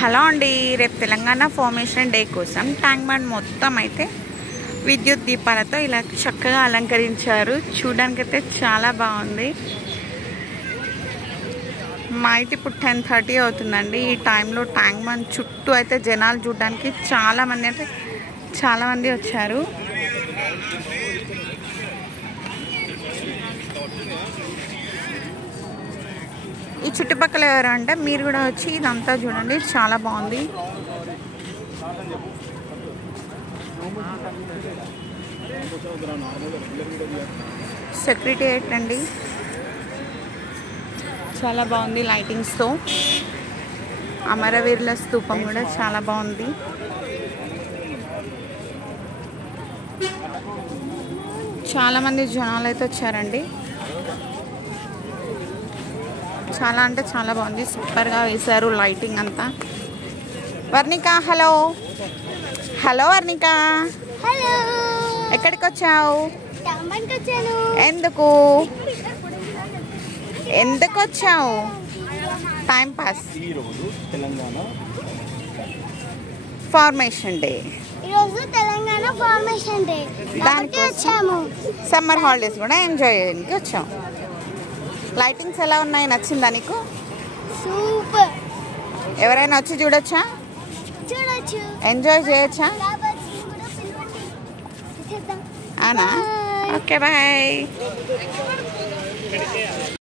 Hello అండి, రేపు Telangana formation day కోసం ట్యాంక్ బండ్ మొత్తం అయితే విద్యుత్ దీపాలతో ఇలా చక్కగా అలంకరించారు. చూడడానికి అయితే చాలా బాగుంది. నైట్ ఇప్పుడు 10:30 అవుతుందండి. ఈ టైంలో ట్యాంక్ బండ్ చుట్టూ అయితే జనాలు చూడడానికి చాలా మంది వచ్చారు. ఈ చుట్టుపక్కల ఎవరు అంటే మీరు కూడా వచ్చి ఇదంతా చూడండి, చాలా బాగుంది. సెక్రటేరియట్ అండి, చాలా బాగుంది లైటింగ్స్తో. అమరవీరుల స్తూపం కూడా చాలా బాగుంది. చాలామంది జనాలు అయితే వచ్చారండి. చాలా అంటే చాలా బాగుంది, సూపర్గా వేశారు లైటింగ్ అంతా. Varnika, hello hello Varnika, hello. ఎక్కడికి వచ్చావు? ఎందుకు వచ్చావు? Time pass. ఫార్మేషన్ డే, ఈరోజు తెలంగాణ ఫార్మేషన్ డే, దానికి వచ్చాము. సమ్మర్ హాలిడేస్ కూడా ఎంజాయ్ చేయడానికి వచ్చాము. లైటింగ్స్ ఎలా ఉన్నాయి, నచ్చిందా నీకు? సూపర్. ఎవరైనా వచ్చి చూడొచ్చా? చూడొచ్చు, ఎంజాయ్ చేయొచ్చా? అవునా? Okay, bye.